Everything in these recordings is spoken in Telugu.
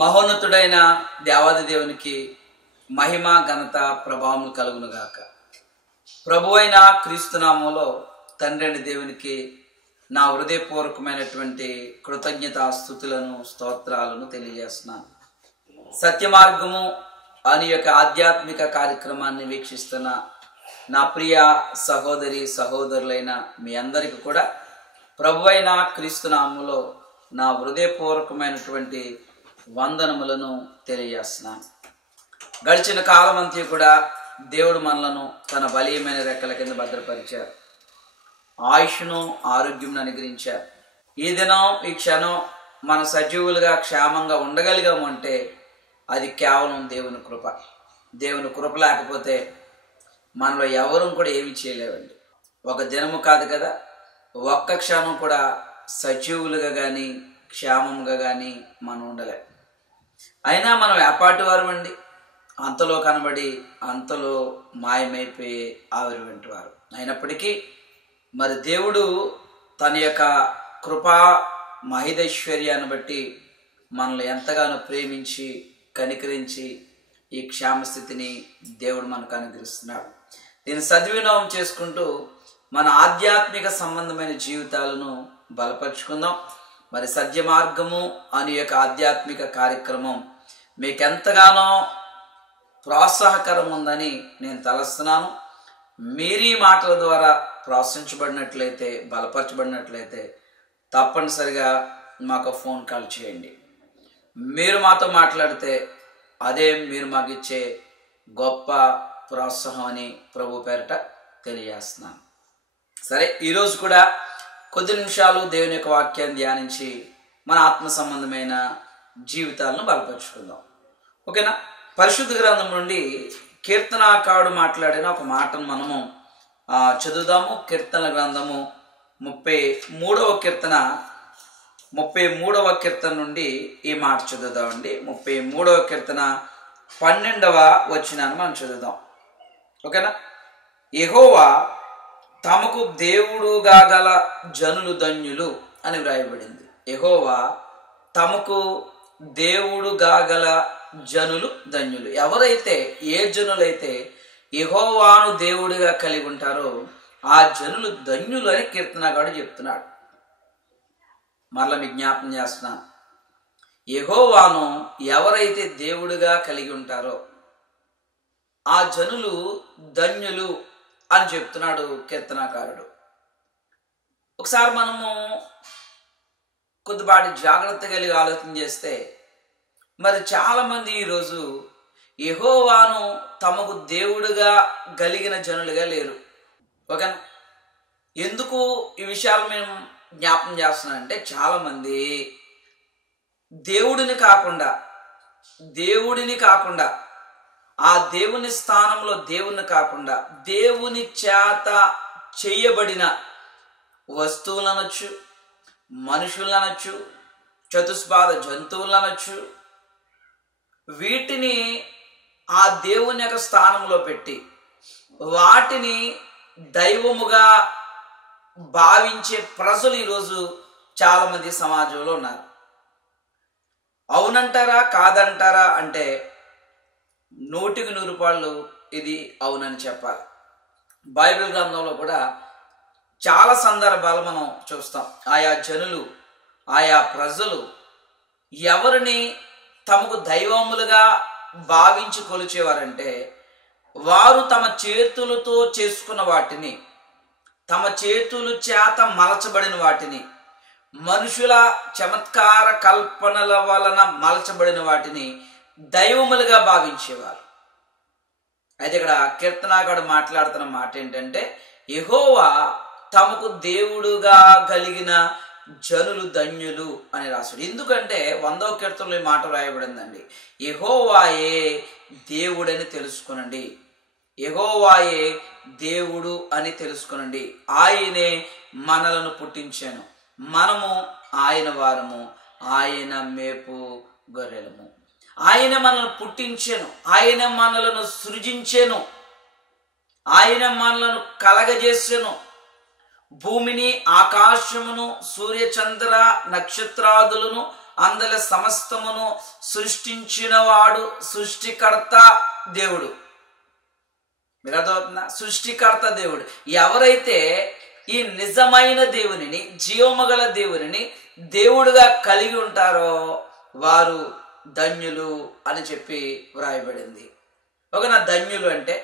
మహోన్నతుడైన దేవాది దేవునికి మహిమ ఘనత ప్రభావం కలుగునుగాక. ప్రభువైన క్రీస్తునామంలో తండ్రి దేవునికి నా హృదయపూర్వకమైనటువంటి కృతజ్ఞతాస్తుతులను స్తోత్రాలను తెలియజేస్తున్నాను. సత్యమార్గము అని యొక్క ఆధ్యాత్మిక కార్యక్రమాన్ని వీక్షిస్తున్న నా ప్రియ సహోదరి సహోదరులైన మీ అందరికీ కూడా ప్రభువైన క్రీస్తునామంలో నా హృదయపూర్వకమైనటువంటి వందనములను తెలియజేస్తున్నాను. గడిచిన కాలం అంతా కూడా దేవుడు మనలను తన బలీయమైన రెక్కల కింద భద్రపరిచారు. ఆయుష్ను ఆరోగ్యం అనుగ్రహించారు. ఈ దినం ఈ క్షణం మన సజీవులుగా క్షేమంగా ఉండగలిగాము అంటే అది కేవలం దేవుని కృప. దేవుని కృప లేకపోతే మనలో ఎవరూ కూడా ఏమీ చేయలేవండి. ఒక దినము కాదు కదా, ఒక్క క్షణం కూడా సజీవులుగా కానీ క్షేమంగా కానీ మనం ఉండలేం. అయినా మనం ఏపాటి వారు అండి, అంతలో కనబడి అంతలో మాయమైపోయి ఆవిరి వెంటి వారు. అయినప్పటికీ మరి దేవుడు తన యొక్క కృపా మహిదైశ్వర్యాన్ని బట్టి మనల్ని ఎంతగానో ప్రేమించి కనికరించి ఈ క్షేమస్థితిని దేవుడు మనకు అనుగ్రహిస్తున్నాడు. దీన్ని సద్వినియోగం చేసుకుంటూ మన ఆధ్యాత్మిక సంబంధమైన జీవితాలను బలపరుచుకుందాం. మరి సత్య మార్గము అనే యొక్క ఆధ్యాత్మిక కార్యక్రమం మీకు ఎంతగానో ప్రోత్సాహకరం ఉందని నేను తలస్తున్నాను. మీరు ఈ మాటల ద్వారా ప్రోత్సహించబడినట్లయితే, బలపరచబడినట్లయితే తప్పనిసరిగా మాకు ఫోన్ కాల్ చేయండి. మీరు మాతో మాట్లాడితే అదే మీరు మాకు ఇచ్చే గొప్ప ప్రోత్సాహం అని ప్రభు పేరిట తెలియజేస్తున్నాను. సరే, ఈరోజు కూడా కొద్ది నిమిషాలు దేవుని యొక్క వాక్యాన్ని ధ్యానించి మన ఆత్మ సంబంధమైన జీవితాలను బలపరుచుకుందాం. ఓకేనా? పరిశుద్ధ గ్రంథం నుండి కీర్తనాకారుడు మాట్లాడిన ఒక మాటను మనము చదువుదాము. కీర్తన గ్రంథము 33వ కీర్తన నుండి ఈ మాట చదువుదామండి. 33వ కీర్తన 12వ వచనాన్ని మనం చదువుదాం. ఓకేనా? యెహోవా తమకు దేవుడుగా గల జనులు ధన్యులు అని వ్రాయబడింది. యెహోవా తమకు దేవుడుగా గల జనులు ధన్యులు. ఎవరైతే, ఏ జనులైతే యెహోవాను దేవుడిగా కలిగి ఉంటారో ఆ జనులు ధన్యులు అని కీర్తనగాడు చెప్తున్నాడు. మరలా మీకు జ్ఞాపకం చేస్తున్నాను, యెహోవాను ఎవరైతే దేవుడిగా కలిగి ఉంటారో ఆ జనులు ధన్యులు అని చెప్తున్నాడు కీర్తనాకారుడు. ఒకసారి మనము కొద్దిపాటి జాగ్రత్త కలిగి ఆలోచన చేస్తే, మరి చాలామంది ఈరోజు యెహోవాను తమకు దేవుడుగా కలిగిన జనులుగా లేరు. ఓకేనా? ఎందుకు ఈ విషయాలు మేము జ్ఞాపకం చేస్తున్నానంటే, చాలామంది దేవుడిని కాకుండా ఆ దేవుని స్థానంలో దేవుని కాకుండా దేవుని చేత చేయబడిన వస్తువులనొచ్చు, మనుషులనొచ్చు, చతుస్పాద జంతువులనొచ్చు, వీటిని ఆ దేవుని యొక్క స్థానంలో పెట్టి వాటిని దైవముగా భావించే ప్రజలు ఈరోజు చాలామంది సమాజంలో ఉన్నారు. అవునంటారా కాదంటారా అంటే 100% ఇది అవునని చెప్పాలి. బైబిల్ గ్రంథంలో కూడా చాలా సందర్భాలు మనం చూస్తాం. ఆయా జనులు, ఆయా ప్రజలు ఎవరిని తమకు దైవములుగా భావించి కొలిచేవారంటే, వారు తమ చేతులతో చేసుకున్న వాటిని, తమ చేతుల చేత మలచబడిన వాటిని, మనుషుల చమత్కార కల్పనల వలన మలచబడిన వాటిని దైవములుగా భావించేవారు. అయితే ఇక్కడ కీర్తనాకారుడు మాట్లాడుతున్న మాట ఏంటంటే, యెహోవా తమకు దేవుడుగా కలిగిన జనులు ధన్యులు అని రాశాడు. ఎందుకంటే 100వ కీర్తనలో ఈ మాట రాయబడిందండి. యెహోవాయే దేవుడని తెలుసుకునండి, యెహోవాయే దేవుడు అని తెలుసుకునండి. ఆయనే మనలను పుట్టించాను, మనము ఆయన వారము, ఆయన మేపు గొర్రెలము. ఆయన మనల్ని పుట్టించాను, ఆయన మనలను సృజించాను, ఆయన మనలను కలగజేసాను. భూమిని, ఆకాశమును, సూర్యచంద్ర నక్షత్రాదులను అందరి సమస్తమును సృష్టించిన వాడు సృష్టికర్త దేవుడు. మీకు అర్థమవుతుందా? సృష్టికర్త దేవుడు. ఎవరైతే ఈ నిజమైన దేవునిని, జీవముగల దేవునిని దేవుడుగా కలిగి ఉంటారో వారు ధన్యులు అని చెప్పి వ్రాయబడింది. ఒకనా ధన్యులు అంటే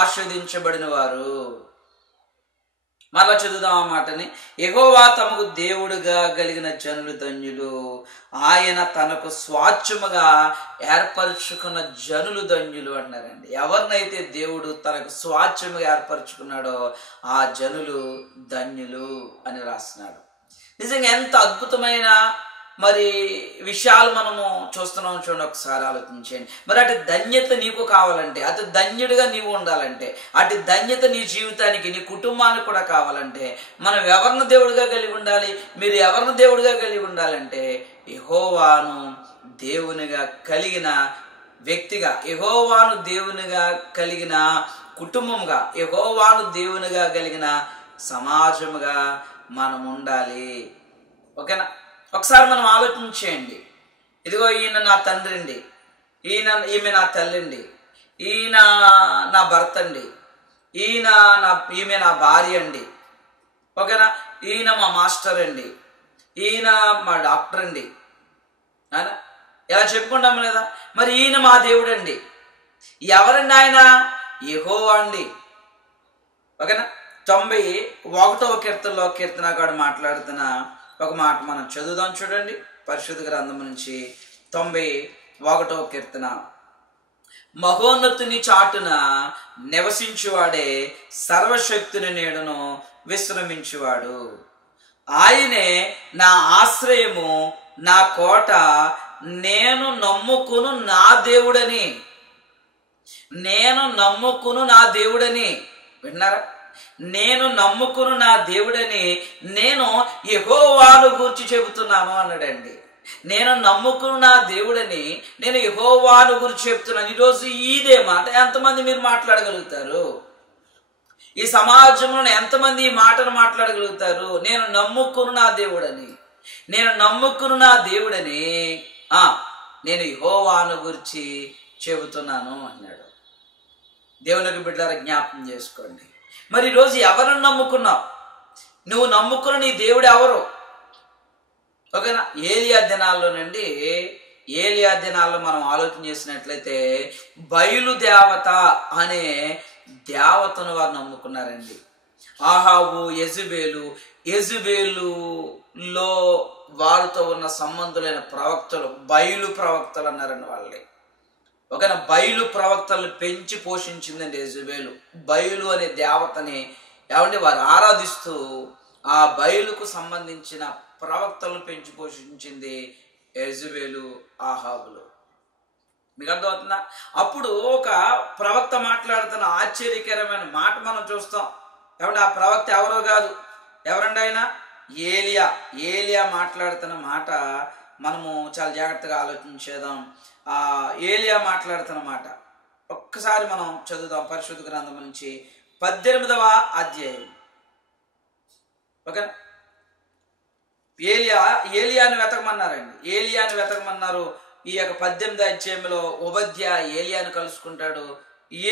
ఆస్వాదించబడిన వారు. మరలా చదువుదాం ఆ మాటని. యెహోవా తమకు దేవుడుగా కలిగిన జనులు ధన్యులు, ఆయన తనకు స్వాచ్ఛముగా ఏర్పరచుకున్న జనులు ధన్యులు అన్నారండి. ఎవరినైతే దేవుడు తనకు స్వాచ్ఛముగా ఏర్పరచుకున్నాడో ఆ జనులు ధన్యులు అని రాస్తున్నాడు. నిజంగా ఎంత అద్భుతమైన మరి విషయాలు మనము చూస్తున్నాం. చూడండి, ఒకసారి ఆలోచించండి. మరి అటు ధన్యత నీకు కావాలంటే, అటు ధన్యుడిగా నీవు ఉండాలంటే, అటు ధన్యత నీ జీవితానికి, నీ కుటుంబానికి కూడా కావాలంటే మనం ఎవరిని దేవుడిగా కలిగి ఉండాలి? మీరు ఎవరిని దేవుడిగా కలిగి ఉండాలంటే యెహోవాను దేవునిగా కలిగిన వ్యక్తిగా, యెహోవాను దేవునిగా కలిగిన కుటుంబంగా, యెహోవాను దేవునిగా కలిగిన సమాజముగా మనం ఉండాలి. ఓకేనా? ఒకసారి మనం ఆలోచించేయండి. ఇదిగో ఈయన నా తండ్రి అండి, ఈమె నా తల్లి అండి, ఈయన నా భర్త అండి, ఈమె నా భార్య అండి. ఓకేనా? ఈయన మా మాస్టర్ అండి, ఈయన మా డాక్టర్ అండి. అయినా ఇలా చెప్పుకుంటాం లేదా? మరి ఈయన మా దేవుడు అండి. ఎవరండి ఆయన? యెహోవా అండి. ఓకేనా? 91వ కీర్తనలో కీర్తనకారుడు మాట్లాడుతున్న ఒక మాట మనం చదువుదాం. చూడండి, పరిశుద్ధ గ్రంథం నుంచి 91వ కీర్తన. మహోన్నతుని చాటున నివసించువాడే సర్వశక్తుని నీడను విశ్రమించువాడు. ఆయనే నా ఆశ్రయము, నా కోట, నేను నమ్ముకును నా దేవుడని. నేను నమ్ముకును నా దేవుడని. విన్నారా? నేను నమ్ముకును నా దేవుడని నేను యెహోవాను గూర్చి చెబుతున్నాను అన్నాడండి. నేను నమ్ముకును నా దేవుడని నేను యెహోవాను గురించి చెప్తున్నాను. ఈరోజు ఇదే మాట ఎంతమంది మీరు మాట్లాడగలుగుతారు? ఈ సమాజంలో ఎంతమంది ఈ మాటను మాట్లాడగలుగుతారు? నేను నమ్ముకును నా దేవుడని, నేను నమ్ముకును నా దేవుడని నేను యెహోవాను గురించి చెబుతున్నాను అన్నాడు. దేవునికి బిడ్డలారా, జ్ఞాపకం చేసుకోండి. మరి ఈరోజు ఎవరిని నమ్ముకున్నావు? నువ్వు నమ్ముకున్న నీ దేవుడు ఎవరు? ఓకేనా? ఏలియా దినాల్లో మనం ఆలోచన చేసినట్లయితే బయలు దేవత అనే దేవతను వారు నమ్ముకున్నారండి. ఆహాబు, యెజబేలులో వారితో ఉన్న సంబంధులైన ప్రవక్తలు బయలు ప్రవక్తలు అన్నారండి వాళ్ళని. ఒకన బయలు ప్రవక్తలను పెంచి పోషించిందండి యెజబేలు. బయలు అనే దేవతని వారు ఆరాధిస్తూ ఆ బయలుకు సంబంధించిన ప్రవక్తలను పెంచి పోషించింది యెజబేలు, ఆహాబులు. మీకు అర్థమవుతుందా? అప్పుడు ఒక ప్రవక్త మాట్లాడుతున్న ఆశ్చర్యకరమైన మాట మనం చూస్తాం. ఆ ప్రవక్త ఎవరో కాదు. ఎవరండి ఆయన? ఏలియా మాట్లాడుతున్న మాట మనము చాలా జాగ్రత్తగా ఆలోచించేద్దాం. ఏలియా మాట్లాడుతున్న మాట ఒక్కసారి మనం చదువుదాం. పరిశుద్ధ గ్రంథం నుంచి 18వ అధ్యాయం. ఓకే, ఏలియాను వెతకమన్నారండి. ఏలియాను వెతకమన్నారు. ఈ యొక్క 18వ అధ్యాయంలో ఓబద్యా ఏలియాను కలుసుకుంటాడు.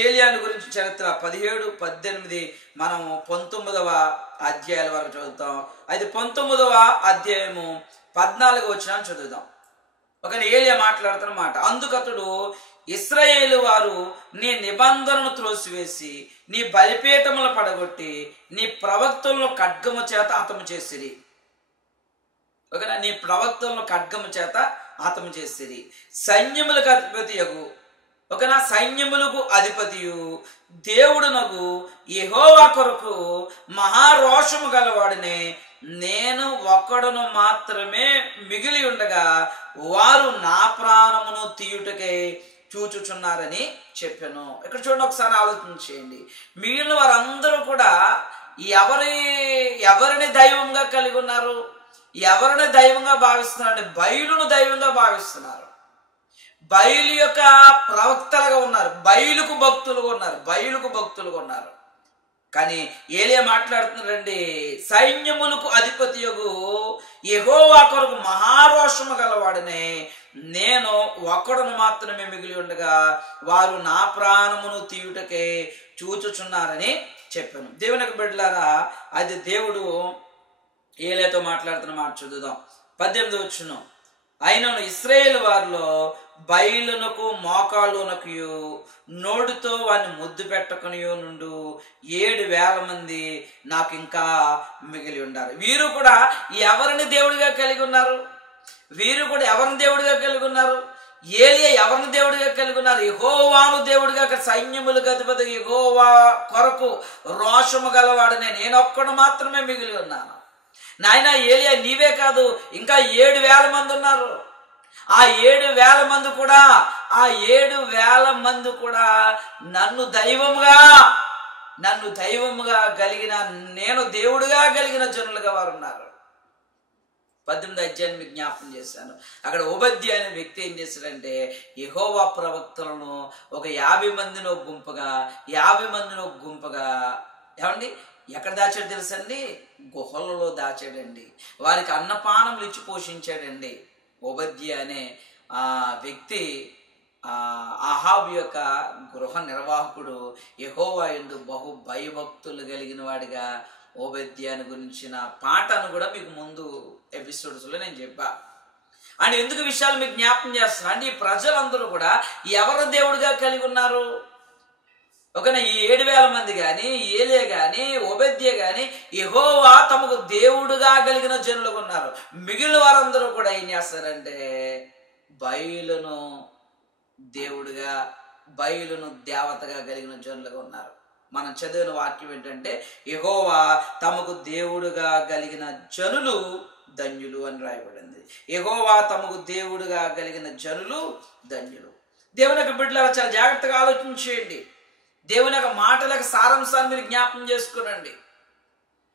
ఏలియాను గురించి చరిత్ర 17, 18 మనం 19వ అధ్యాయాల వరకు చదువుతాం. అయితే 19వ అధ్యాయము 14వ వచనాన్ని చదువుదాం. ఒక ఏలియా మాట్లాడుతున్న మాట. అందుకతడు, ఇశ్రాయేలు వారు నీ నిబంధనను త్రోసివేసి నీ బలిపీఠములు పడగొట్టి నీ ప్రవక్తలను ఖడ్గము చేత హతము చేసిరి. ఓకేనా? నీ ప్రవక్తలను ఖడ్గము చేత హతము చేసిరి. సైన్యములకు అధిపతియగు, ఓకేనా, సైన్యములకు అధిపతియు దేవుడునగు యెహోవా కొరకు మహారోషము గలవాడినే నేను ఒక్కడును మాత్రమే మిగిలి ఉండగా వారు నా ప్రాణమును తీయుటకై చూచుచున్నారని చెప్పాను. ఇక్కడ చూడండి, ఒకసారి ఆలోచించేయండి. మిగిలిన వారందరూ కూడా ఎవరిని దైవంగా కలిగి ఉన్నారు? ఎవరిని దైవంగా భావిస్తున్నారంటే బయలును దైవంగా భావిస్తున్నారు. బయలు యొక్క ప్రవక్తలుగా ఉన్నారు. బయలుకు భక్తులుగా ఉన్నారు. కానీ ఏలియా మాట్లాడుతున్నారండి, సైన్యములకు అధిపతియగు యెహోవా కొరకు మహారోషము గలవాడనే నేను ఒక్కడును మాత్రమే మిగిలి ఉండగా వారు నా ప్రాణమును తీయుటకే చూచుచున్నారని చెప్పాను. దేవునికి బిడ్డలారా, అది దేవుడు ఏలియాతో మాట్లాడుతున్న మాట చూద్దాం. 18వ వచనం, అయినను ఇశ్రాయేలు వారిలో బయలునకు మోకాళ్ళునకు నోటితో వాడిని ముద్దు పెట్టుకునియో నుండు 7,000 మంది నాకు ఇంకా మిగిలి ఉన్నారు. వీరు కూడా ఎవరిని దేవుడిగా కలిగి ఉన్నారు? వీరు కూడా ఎవరిని దేవుడిగా కలిగి ఉన్నారు? ఏలియా ఎవరిని దేవుడిగా కలిగి ఉన్నారు? యెహోవాను దేవుడిగా, సైన్యములకు అధిపతి యెహోవా కొరకు రోషము గలవాడనే నేనొక్కడు మాత్రమే మిగిలి ఉన్నాను. నాయన ఏలియా, నీవే కాదు, ఇంకా 7,000 మంది ఉన్నారు. ఆ 7,000 మంది కూడా, ఆ 7,000 మంది కూడా నన్ను దైవముగా కలిగిన, నేను దేవుడిగా కలిగిన జనులుగా వారు ఉన్నారు. 18వ అధ్యాయాన్ని మీకు జ్ఞాపకం చేశాను. అక్కడ ఓబద్యా అనే వ్యక్తి ఏం చేశాడంటే, యెహోవా ప్రవక్తలను ఒక 50 మందిని ఒక గుంపుగా, 50 మందిని ఒక గుంపుగా, ఏమండి ఎక్కడ దాచాడు తెలుసండి? గుహలలో దాచాడండి. వారికి అన్నపానములు ఇచ్చి పోషించాడండి. ఓబద్యా అనే ఆ వ్యక్తి అహాబు యొక్క గృహ నిర్వాహకుడు. యెహోవా యందు బహు భయభక్తులు కలిగిన వాడిగా ఓబద్యాని గురించిన పాటను కూడా మీకు ముందు ఎపిసోడ్స్లో నేను చెప్పా. అండ్ ఎందుకు విషయాలు మీకు జ్ఞాపకం చేస్తున్నా అంటే, ఈ ప్రజలందరూ కూడా ఎవరు దేవుడిగా కలిగి ఉన్నారు? ఒకనా ఈ 7,000 మంది కానీ, ఏలియా కానీ, ఓబద్యా కానీ యెహోవా తమకు దేవుడుగా కలిగిన జనులుగా ఉన్నారు. మిగిలిన వారందరూ కూడా ఏం చేస్తారంటే, బయలును దేవుడుగా, బయలును దేవతగా కలిగిన జనులుగా ఉన్నారు. మనం చదివిన వాక్యం ఏంటంటే, యెహోవా తమకు దేవుడుగా కలిగిన జనులు ధన్యులు అని రాయబడింది. యెహోవా తమకు దేవుడుగా కలిగిన జనులు ధన్యులు. దేవుని యొక్క బిడ్డలారా, చాలా జాగ్రత్తగా ఆలోచించేయండి. దేవుని యొక్క మాటలకు సారాంశాన్ని మీరు జ్ఞాపకం చేసుకోనండి.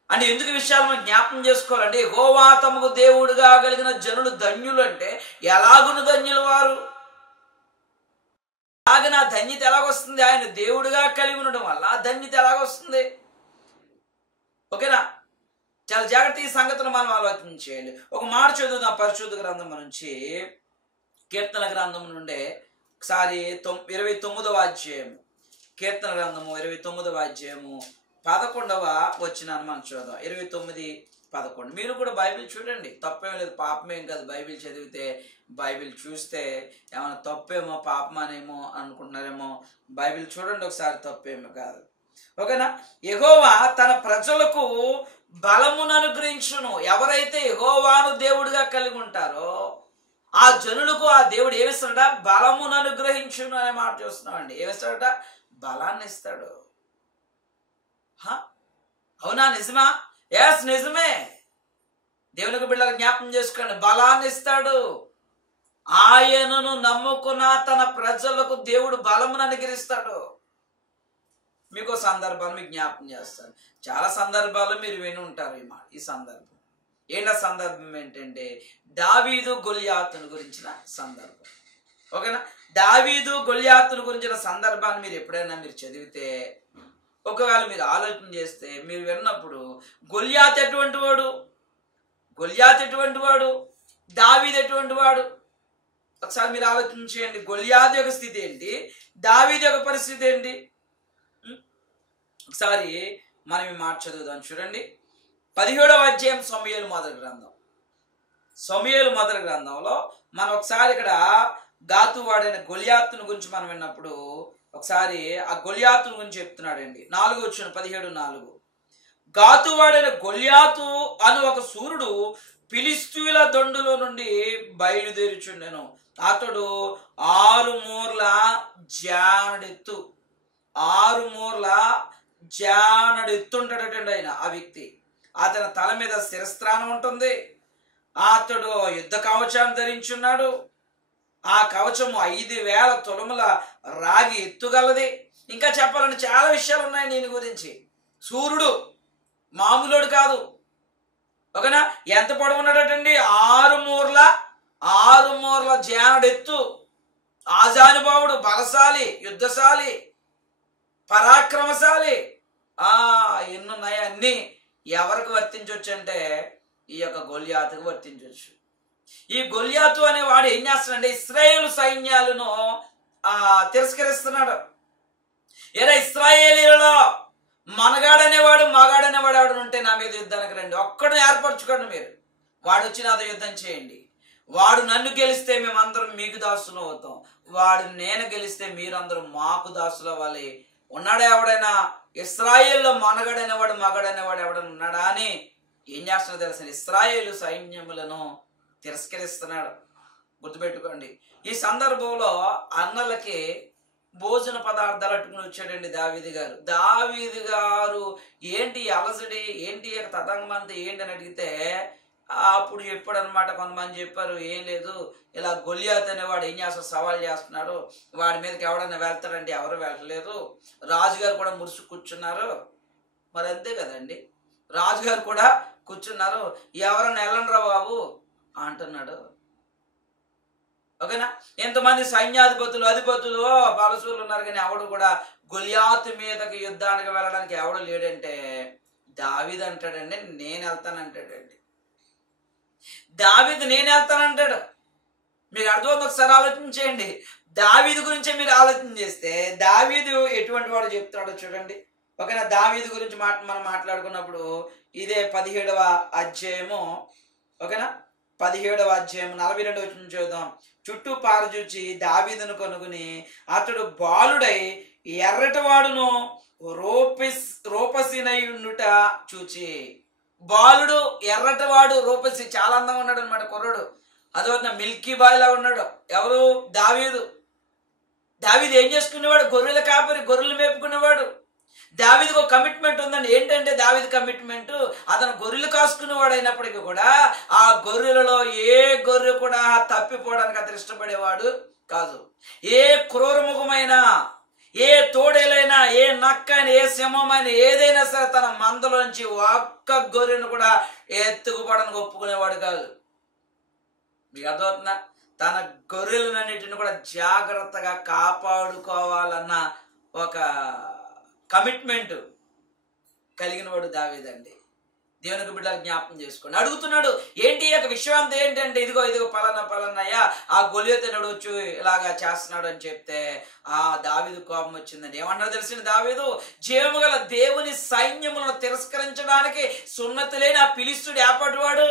అంటే ఎందుకు విషయాలు మనం జ్ఞాపకం చేసుకోవాలంటే, యెహోవా తమకు దేవుడుగా కలిగిన జనులు ధన్యులు అంటే ఎలాగును ధన్యులు వారు? అలాగే నా ధన్యత ఎలాగొస్తుంది? ఆయన దేవుడుగా కలిగి ఉండడం వల్ల ఆ ధన్యత ఎలాగొస్తుంది? ఓకేనా? చాలా జాగ్రత్త ఈ సంగతులు మనం ఆలోచించేయాలి. ఒక మాట చదువుదాం పరిశుద్ధ గ్రంథం నుంచి, కీర్తన గ్రంథం నుండే ఒకసారి 29వ అధ్యాయం, కీర్తన గ్రంథము 29వ అధ్యాయము 11వ వచనాన్ని మనం చూద్దాం. 29:11. మీరు కూడా బైబిల్ చూడండి, తప్పేం లేదు, పాపమేం కాదు. బైబిల్ చదివితే, బైబిల్ చూస్తే ఏమైనా తప్పేమో పాపమానేమో అనుకుంటున్నారేమో. బైబిల్ చూడండి ఒకసారి, తప్పేమో కాదు. ఓకేనా? యెహోవా తన ప్రజలకు బలమును అనుగ్రహించును. ఎవరైతే యెహోవాను దేవుడిగా కలిగి ఉంటారో ఆ జనులకు ఆ దేవుడు ఏమిస్తాడట? బలమును అనుగ్రహించును అనే మాట చూస్తున్నామండి. ఏమిస్తాడట? బలాన్ని ఇస్తాడు. అవునా? నిజమా? ఎస్, నిజమే. దేవునికి బిడ్డలకు జ్ఞాపకం చేసుకోండి, బలాన్ని ఇస్తాడు. ఆయనను నమ్ముకున్న తన ప్రజలకు దేవుడు బలమును అనుగ్రహిస్తాడు. మీకు సందర్భాలు మీకు జ్ఞాపకం చేస్తాను. చాలా సందర్భాలు మీరు విని ఉంటారు ఈ సందర్భం. ఏంటో సందర్భం ఏంటంటే, దావీదు గొలియాతును గురించిన సందర్భం. ఓకేనా? దావీదు గొలియాతును గురించిన సందర్భాన్ని మీరు ఎప్పుడైనా మీరు చదివితే, ఒకవేళ మీరు ఆలోచన చేస్తే, మీరు విన్నప్పుడు గొలియాతు ఎటువంటి వాడు, గొలియాతు ఎటువంటి వాడు, దావీదు ఎటువంటి వాడు, ఒకసారి మీరు ఆలోచన చేయండి. గొలియాతు యొక్క స్థితి ఏంటి, దావీదు యొక్క పరిస్థితి ఏంటి? ఒకసారి మనం ఈ మాట చదువుదాం. చూడండి, 17వ అధ్యాయం సమూయేలు మొదటి గ్రంథం. సమూయేలు మొదటి గ్రంథంలో మనం ఒకసారి ఇక్కడ గాతు వాడైన గొలియాతును గురించి మనం విన్నప్పుడు ఒకసారి ఆ గొలియాతును గురించి చెప్తున్నాడండి. 4వ వచనం 17:4. గాతు వాడైన గొలియాతు అను ఒక సూర్యుడు ఫిలిష్తీయుల దండులో నుండి బయలుదేరుచుండెను. అతడు 6 మూరల జానడెత్తు, 6 మూరల జానడెత్తుంటాడటండి ఆయన. ఆ వ్యక్తి, అతని తల మీద శిరస్త్రాణం ఉంటుంది. అతడు యుద్ధ కవచాన్ని ధరించున్నాడు. ఆ కవచము 5,000 తులముల రాగి ఎత్తుగలది. ఇంకా చెప్పాలంటే చాలా విషయాలు ఉన్నాయి దీని గురించి. సూర్యుడు మామూలుడు కాదు. ఓకేనా? ఎంత పొడవు ఉన్నాడటండి? 6 మూరల జానడెత్తు. ఆజానుభావుడు, బలశాలి, యుద్ధశాలి, పరాక్రమశాలి. ఎన్నున్నాయి అన్నీ ఎవరికి వర్తించవచ్చు అంటే ఈ యొక్క గొల్యాతుకు వర్తించవచ్చు. ఈ గొల్యాతు అనేవాడు ఏం చేస్తున్నాడంటే ఇశ్రాయేలు సైన్యాలను తిరస్కరిస్తున్నాడు. ఏరా ఇశ్రాయేలీలలో మనగాడనేవాడు మగాడనేవాడు ఎవడు ఉంటే నా మీద యుద్ధానికి రండి, ఒక్కడు ఏర్పరచుకోండి, మీరు వాడు వచ్చి నాతో యుద్ధం చేయండి. వాడు నన్ను గెలిస్తే మేమందరం మీకు దాసులు అవుతాం, వాడు నేను గెలిస్తే మీరందరూ మాకు దాసులు అవ్వాలి. ఉన్నాడా ఎవడైనా ఇశ్రాయేల్లో మనగాడనేవాడు మగాడనేవాడు ఎవడైనా ఉన్నాడా అని ఏం చేస్తున్నాడో తెలుసు, ఇశ్రాయేలు సైన్యములను తిరస్కరిస్తున్నాడు. గుర్తుపెట్టుకోండి. ఈ సందర్భంలో అన్నలకి భోజన పదార్థాలు అట్టుకుని వచ్చాడండి దావీదు గారు. దావీదు గారు ఏంటి అలసడి, ఏంటి తతంగమంతా ఏంటి అని అడిగితే అప్పుడు చెప్పాడు అనమాట. కొంతమంది చెప్పారు ఏం లేదు, ఇలా గొల్యాతు అనేవాడు ఏం చేస్తాడు, సవాల్ చేస్తున్నాడు, వాడి మీదకి ఎవడన్నా వెళ్తాడంటే ఎవరు వెళ్ళలేదు, రాజుగారు కూడా మురుసు కూర్చున్నారు. మరి అంతే కదండి, రాజుగారు కూడా కూర్చున్నారు, ఎవరన్నా వెళ్ళండిరా బాబు అంటున్నాడు. ఓకేనా, ఎంతమంది సైన్యాధిపతులు అధిపతులు బాలసూర్లు ఉన్నారు, కానీ ఎవడు కూడా గొల్యాతు మీదకి యుద్ధానికి వెళ్ళడానికి ఎవడు లేడంటే దావీదు అంటాడండి నేను వెళ్తానంటాడండి. దావీదు నేను వెళ్తానంటాడు. మీకు అర్థమవుతుంది, ఒకసారి ఆలోచించేయండి. దావీదు గురించే మీరు ఆలోచన చేస్తే దావీదు ఎటువంటి వాడు చెప్తున్నాడో చూడండి. ఓకేనా, దావీదు గురించి మనం మాట్లాడుకున్నప్పుడు ఇదే 17వ అధ్యాయము, ఓకేనా 17వ అధ్యాయం 42వ వచనం చూద్దాం. చుట్టూ పారచూచి దావీదును కనుగొని అతడు బాలుడై ఎర్రటివాడును రూపసినై ఉండుట చూచి. బాలుడు ఎర్రటివాడు రూపసి, చాలా అందంగా ఉన్నాడు అనమాట కుర్రడు. అదొక మిల్కీ బాయ్ లా ఉన్నాడు. ఎవరు? దావీదు. దావీదు ఏం చేసుకునేవాడు? గొర్రెల కాపరి, గొర్రెలు మేపుకునేవాడు. దావీదుకు ఒక కమిట్మెంట్ ఉందండి. ఏంటంటే దావీదు కమిట్మెంట్, అతను గొర్రెలు కాసుకునేవాడు అయినప్పటికీ కూడా ఆ గొర్రెలలో ఏ గొర్రె కూడా తప్పిపోవడానికి అతను ఇష్టపడేవాడు కాదు. ఏ క్రూరముఖమైనా, ఏ తోడేలైనా, ఏ నక్కైనా, ఏ సింహమైనా ఏదైనా సరే తన మందలోంచి ఒక్క గొర్రెను కూడా ఎత్తుకుపోవడానికి ఒప్పుకునేవాడు కాదు. మీకు అర్థమవుతుందా? తన గొర్రెలన్నిటిని కూడా జాగ్రత్తగా కాపాడుకోవాలన్న ఒక కమిట్మెంట్ కలిగిన వాడు దావీదండి. దేవునికి బిడ్డలు జ్ఞాపకం చేసుకోండి. అడుగుతున్నాడు ఏంటి యొక్క విషయం అంతా ఏంటంటే, ఇదిగో పలానయ్యా ఆ గొల్యాతునుడు వచ్చి ఇలాగా చేస్తున్నాడు అని చెప్తే దావీదు కోపం వచ్చిందండి. ఏమన్నాడు తెలిసిన దావీదు, జీవము గల దేవుని సైన్యములను తిరస్కరించడానికి సున్నతి లేని ఆ ఫిలిష్తీయుడు ఏపాటివాడు?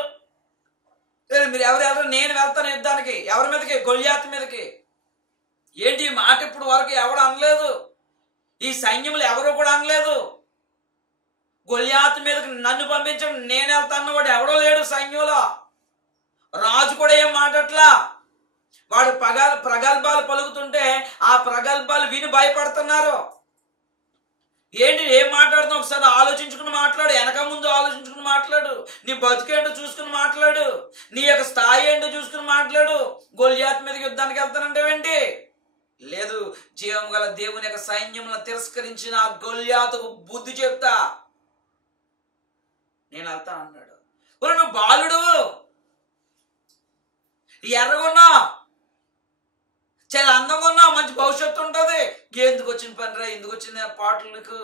మీరు ఎవరు? నేను వెళ్తాను యుద్ధానికి. ఎవరి మీదకి? గొల్యాతు మీదకి. ఏంటి ఈ మాట ఇప్పుడు వరకు ఎవడు అనలేదు, ఈ సైన్యములు ఎవరు కూడా అనలేదు. గొల్యాతు మీదకి నన్ను పంపించడం, నేను వెళ్తాను వాడు ఎవడో లేడు సైన్యంలో. రాజు కూడా ఏం మాటట్లా. వాడు ప్రగల్భాలు పలుకుతుంటే ఆ ప్రగల్భాలు విని భయపడుతున్నారు. ఏంటి ఏం మాట్లాడుతున్నావు? ఒకసారి ఆలోచించుకుని మాట్లాడు, వెనక ముందు ఆలోచించుకుని మాట్లాడు, నీ బతుకేంటో చూసుకుని మాట్లాడు, నీ యొక్క స్థాయి ఏంటో చూసుకుని మాట్లాడు. గొల్యాతు మీదకి యుద్ధానికి వెళ్తానంటావేంటి? లేదు, జీవం గల దేవుని యొక్క సైన్యములను తిరస్కరించిన ఆ గొల్యాతుకు బుద్ధి చెప్తా, నేను వెళ్తా అన్నాడు. నువ్వు బాలుడు, ఎర్రగున్నా, చాలా అందంగా ఉన్నావు, మంచి భవిష్యత్తు ఉంటుంది, ఎందుకు వచ్చిన పనిరా, ఎందుకు వచ్చిన పాటలకు?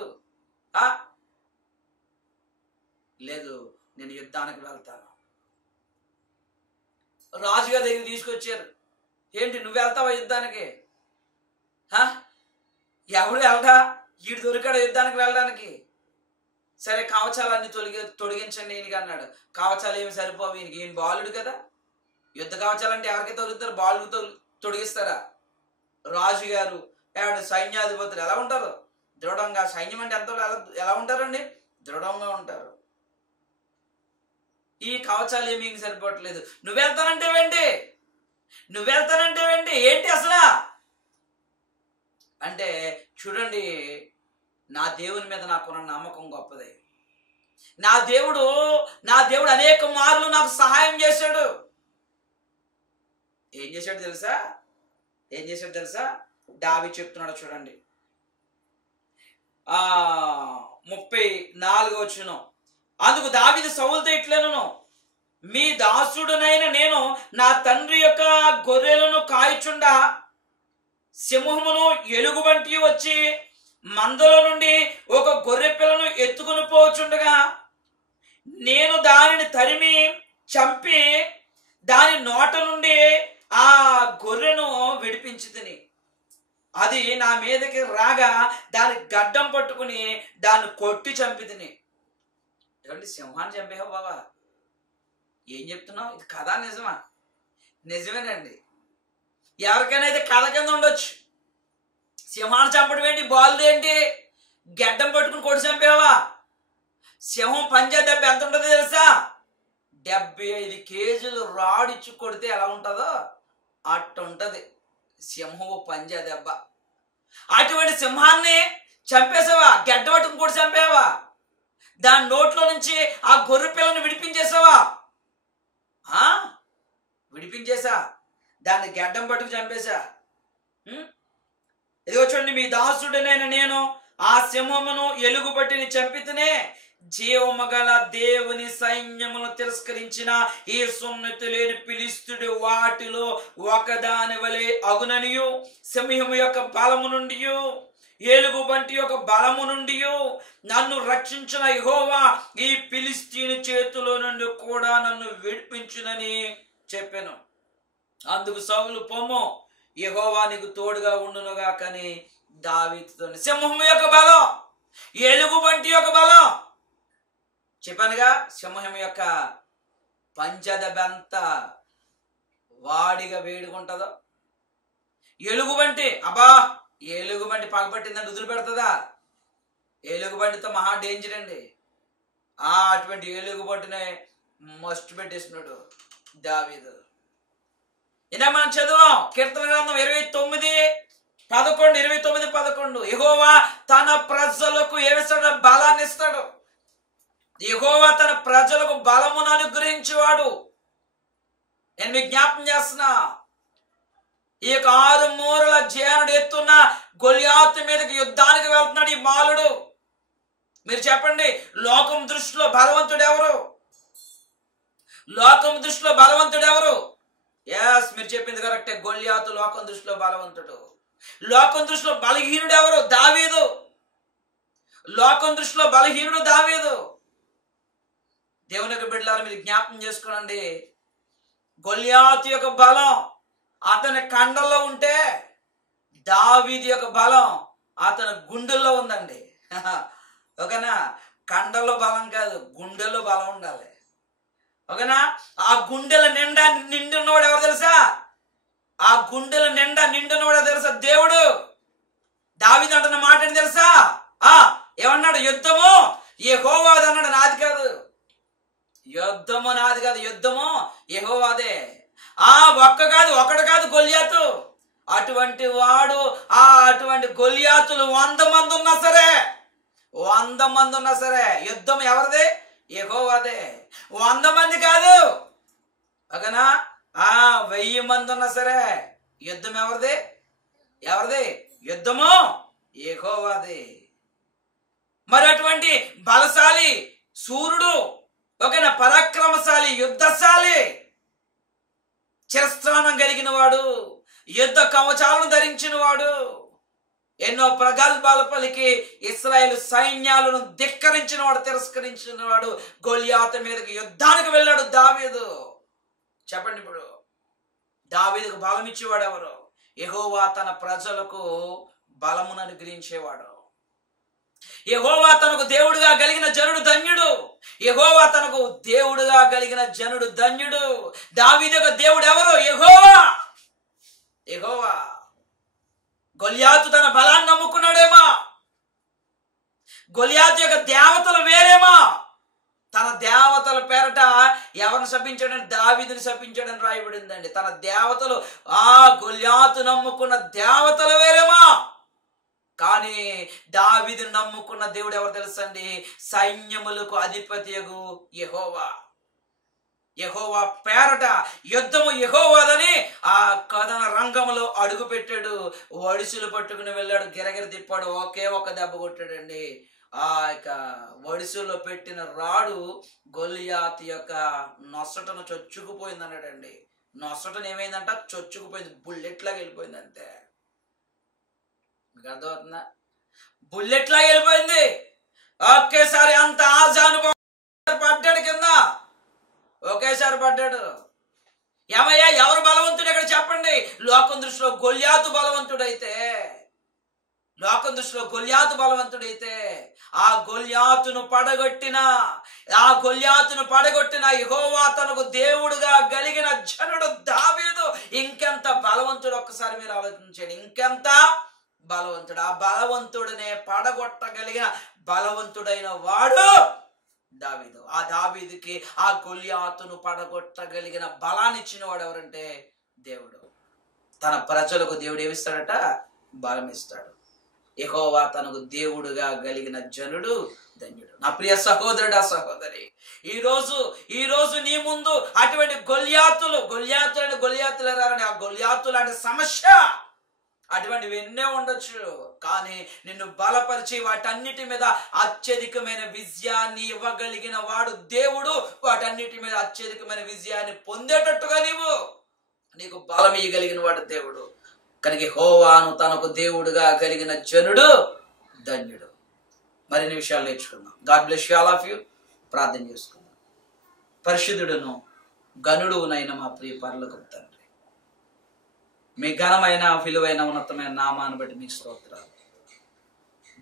లేదు, నేను యుద్ధానికి వెళ్తాను. రాజుగారి దగ్గర తీసుకొచ్చారు. ఏంటి నువ్వు వెళ్తావా యుద్ధానికి? ఎవడు వెళ్ళడా? ఈడు దొరికాడు యుద్ధానికి వెళ్ళడానికి. సరే కవచాలన్నీ తొడిగించండి ఈయనకి అన్నాడు. కవచాలు ఏమి సరిపోవు ఈయనకి, ఈయన బాలుడు కదా. యుద్ధ కవచాలంటే ఎవరికి తొలుగుతారు? బాలుడితో తొడిగిస్తారా? రాజుగారు సైన్యాధిపతులు ఎలా ఉంటారు? దృఢంగా. సైన్యం అంటే ఎంత ఎలా ఉంటారండి? దృఢంగా ఉంటారు. ఈ కవచాలు ఏమి ఇంక సరిపోవట్లేదు. నువ్వెళ్తానంటేవేంటి? ఏంటి అసలు అంటే చూడండి, నా దేవుని మీద నాకున్న నమ్మకం గొప్పది. నా దేవుడు అనేక మార్లు నాకు సహాయం చేశాడు. ఏం చేశాడు తెలుసా? దావీదు చెప్తున్నాడు చూడండి, 34వ వచనం. అందుకు దావీదు సౌలుతో ఇట్లనెను, మీ దాసుడునైన నేను నా తండ్రి యొక్క గొర్రెలను కాయచుండా సింహమును ఎలుగుబంటి వచ్చి మందలో నుండి ఒక గొర్రె పిల్లను ఎత్తుకుని పోచుండగా నేను దానిని తరిమి చంపి దాని నోట నుండి ఆ గొర్రెను విడిపించి తిని అది నా మీదకి రాగా దాని గడ్డం పట్టుకుని దాన్ని కొట్టి చంపి తిని. ఏమండి, సింహాన్ని చంపేవా బాబా? ఏం చెప్తున్నావు? ఇది కథ నిజమా? నిజమేనండి. ఎవరికైనా అయితే కథ కింద ఉండొచ్చు. సింహాన్ని చంపడం ఏంటి, బాలు ఏంటి, గడ్డం పట్టుకుని కొట్టి చంపేవా? సింహం పంజా దెబ్బ ఎంత ఉంటుందో తెలుసా? 75 కేజీలు రాడిచ్చి కొడితే ఎలా ఉంటుందో అట్టుంటది సింహం పంజా దెబ్బ. అటువంటి సింహాన్ని చంపేసావా? గడ్డ పట్టుకుని కొట్టి చంపేవా? దాని నోట్లో నుంచి ఆ గొర్రె పిల్లని విడిపించేసావా? విడిపించేసా, దాన్ని గడ్డం పట్టుకు చంపేశా. ఇదిగో చూడండి, మీ దాసుడనైన నేను ఆ సింహమును ఎలుగుబట్టిని చంపితేనే జీవము గల దేవుని సైన్యమును తిరస్కరించిన ఈ సున్నతి లేని ఫిలిష్తీయుడు వాటిలో ఒకదాని వలె అగుననియు, సింహము యొక్క బలము నుండి ఏలుగుబంటి యొక్క బలము నుండి నన్ను రక్షించిన యెహోవా ఈ ఫిలిష్తీయుని చేతిలో నుండి కూడా నన్ను విడిపించునని చెప్పాను. అందుకు సౌలు, పొమ్ము, యెహోవా నీకు తోడుగా ఉండునుగా కని దావీదుతో. సింహము యొక్క బలం, ఏలుగుబంటి యొక్క బలం చెప్పానుగా. సింహం యొక్క పంచదెబ్బ ఎంత వాడిగా వేడుకుంటుందో. ఎలుగుబంటి, అబ్బా ఎలుగుబంటి పగబట్టిందని వదిలి పెడుతుందా? ఎలుగుబంటితో మహా డేంజర్ అండి. అటువంటి ఎలుగుబంటిని మస్ట్ పెట్టేసినాడు దావీదు. ఇలా మనం చదువాం కీర్తన గ్రంథం 29:11 యెహోవా తన ప్రజలకు ఏమిస్తాడు? బలాన్ని ఇస్తాడు. యెహోవా తన ప్రజలకు బలమును అనుగ్రహించేవాడు. నేను మీకు జ్ఞాపకం చేస్తున్నా, ఈ యొక్క 6 మూరల జేనుడు ఎత్తున్న గొలియాతు మీదకి యుద్ధానికి వెళ్తున్నాడు ఈ బాలుడు. మీరు చెప్పండి, లోకం దృష్టిలో బలవంతుడు ఎవరు? లోకం దృష్టిలో బలవంతుడు ఎవరు? ఎస్, మీరు చెప్పింది కరెక్టే. గొలియాతు లోకం దృష్టిలో బలవంతుడు. లోకం దృష్టిలో బలహీనుడు ఎవరు? దావీదు. లోకం దృష్టిలో బలహీనుడు దావీదు. దేవుని యొక్క బిడ్డలారా, మీరు జ్ఞాపకం చేసుకోనండి, గొలియాతు యొక్క బలం అతని కండల్లో ఉంటే దావీదు యొక్క బలం అతని గుండెల్లో ఉందండి. ఓకేనా? కండల్లో బలం కాదు, గుండెల్లో బలం ఉండాలి. ఓకేనా? ఆ గుండెల నిండా నిండున్నవాడు ఎవరు తెలుసా? ఆ గుండెల నిండా నిండున్నవాడు తెలుసా? దేవుడు. దావీదు అంటున్న మాట ఏంటి తెలుసా? ఏమన్నాడు? యుద్ధము యెహోవాది అన్నాడు, నాది కాదు. యుద్ధము నాది కాదు, యుద్ధము యెహోవాదే. ఒకడు కాదు గొలియాతు. అటువంటి వాడు, అటువంటి గొలియాతులు 100 మంది ఉన్నా సరే, 100 మంది ఉన్నా సరే యుద్ధం ఎవరిదే? యెహోవాదే. 100 మంది కాదు, ఓకేనా? 1000 మంది ఉన్నా సరే యుద్ధం ఎవరిదే? ఎవరిది? యుద్ధము యెహోవాదే. మరి అటువంటి బలశాలి సూర్యుడు, ఓకేనా, పరాక్రమశాలి, యుద్ధశాలి, చిరస్థానం కలిగిన వాడు, యుద్ధ కవచాలను ధరించిన వాడు, ఎన్నో ప్రగల్భాలు పలికి ఇశ్రాయేలు సైన్యాలను ధిక్కరించిన వాడు, తిరస్కరించిన వాడు, గొలియాతు మీదకి యుద్ధానికి వెళ్ళాడు దావీదు. చెప్పండి, ఇప్పుడు దావీదుకు బలం ఇచ్చేవాడు ఎవరు? యెహోవా తన ప్రజలకు బలమును అనుగ్రహించేవాడు. యెహోవా తనకు దేవుడుగా కలిగిన జనుడు ధన్యుడు. యెహోవా తనకు దేవుడుగా కలిగిన జనుడు ధన్యుడు. దావీదు యొక్క దేవుడు ఎవరు? యెహోవా. యెహోవా. గొలియాతు తన బలాన్ని నమ్ముకున్నాడేమో, గొలియాతు యొక్క దేవతలు వేరేమో. తన దేవతల పేరట ఎవరిని శపించాడని? దావీదుని శపించాడని రాయబడిందండి. తన దేవతలు, గొలియాతు నమ్ముకున్న దేవతలు వేరేమో. కానీ దావీదు నమ్ముకున్న దేవుడు ఎవరు తెలుసండి? సైన్యములకు అధిపతియగు యెహోవా. యెహోవా పేరట యుద్ధము యెహోవాదని ఆ కథన రంగంలో అడుగు పెట్టాడు. వడిసులు పట్టుకుని వెళ్ళాడు, గిరగిర తిప్పాడు, ఒకే ఒక దెబ్బ కొట్టాడండి. వడిసులో పెట్టిన రాడు గొలియాతు యొక్క నొసటను చొచ్చుకుపోయింది అన్నాడండి. నొసటను ఏమైందంట? చొచ్చుకుపోయింది, బుల్లెట్ లాగా వెళ్ళిపోయింది అంతే. మీకు అర్థమవుతుందా? బుల్లెట్లా వెళ్ళిపోయింది. ఒకేసారి అంత ఆజానుభావం పడ్డాడు కింద, ఒకేసారి పడ్డాడు. ఏమయ్యా ఎవరు బలవంతుడు ఇక్కడ చెప్పండి? లోకం దృష్టిలో గొల్యాతు బలవంతుడైతే, లోకం దృష్టిలో గొల్యాతు బలవంతుడైతే ఆ గొల్యాతును పడగొట్టిన యెహోవా తనకు దేవుడుగా కలిగిన జనుడు దావీదు ఇంకెంత బలవంతుడు. ఒక్కసారి మీరు ఆలోచించండి, ఇంకెంత బలవంతుడు. ఆ బలవంతుడినే పడగొట్టగలిగిన బలవంతుడైన వాడు దావీదు. ఆ దావీదుకి ఆ గొల్యాతును పడగొట్టగలిగిన బలాన్ని ఇచ్చిన వాడు ఎవరంటే దేవుడు. తన ప్రజలకు దేవుడు ఏమిస్తాడట? బలం ఇస్తాడు. యెహోవా తనకు దేవుడుగా కలిగిన జనుడు ధన్యుడు. నా ప్రియ సహోదరుడు, సహోదరి, ఈ రోజు నీ ముందు అటువంటి గొల్యాతులు రారని, ఆ గొల్యాతులు అంటే సమస్య అటువంటివి ఎన్నో ఉండొచ్చు. కానీ నిన్ను బలపరిచి వాటన్నిటి మీద అత్యధికమైన విజయాన్ని ఇవ్వగలిగిన వాడు దేవుడు. వాటన్నిటి మీద అత్యధికమైన విజయాన్ని పొందేటట్టుగా నీకు బలం ఇవ్వగలిగిన వాడు దేవుడు. కనుక యెహోవాను తనకు దేవుడుగా కలిగిన జనుడు ధన్యుడు. మరిన్ని విషయాలు నేర్చుకుందాం. God bless you all of you. ప్రార్థన చేసుకుందాం. పరిశుద్ధుడును గనుడునైన మా ప్రియ పరలోకపు తండ్రి, మీ ఘనమైన విలువైన ఉన్నతమైన నామాన్ని బట్టి మీకు స్తోత్రాలు.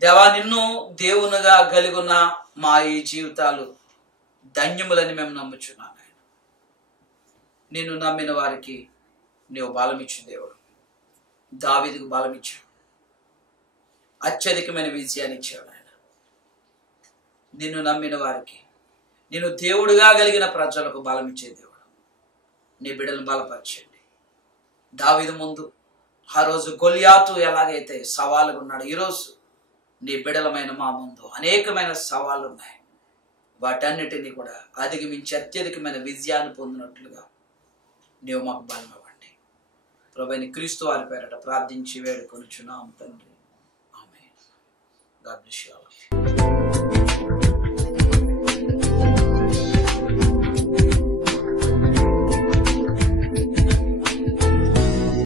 దేవా, నిన్ను దేవునిగా కలిగిన మా ఈ జీవితాలు ధన్యములని మేము నమ్ముచున్నాను. నిన్ను నమ్మిన వారికి నీవు బలమిచ్చు దేవుడు. దావీదుకు బలమిచ్చావు, అత్యధికమైన విజయాన్ని ఇచ్చావు ఆయన. నిన్ను నమ్మిన వారికి, నిన్ను దేవుడుగా కలిగిన ప్రజలకు బలమిచ్చే దేవుడు. నీ బిడ్డలను బలపరచండి. దావీదు ముందు ఆ రోజు గొల్యాతు ఎలాగైతే సవాలుగా ఉన్నాడు, ఈరోజు నీ బిడ్డలమైన మా ముందు అనేకమైన సవాళ్ళు ఉన్నాయి. వాటన్నిటినీ కూడా అధిగమించి అత్యధికమైన విజయాన్ని పొందినట్లుగా నీవు మాకు బలం ఇవ్వండి. ప్రభువైన క్రీస్తు వారి పేరట ప్రార్థించి వేడుకొనుచున్నాము తండ్రి. ఆమేన్. God bless you all.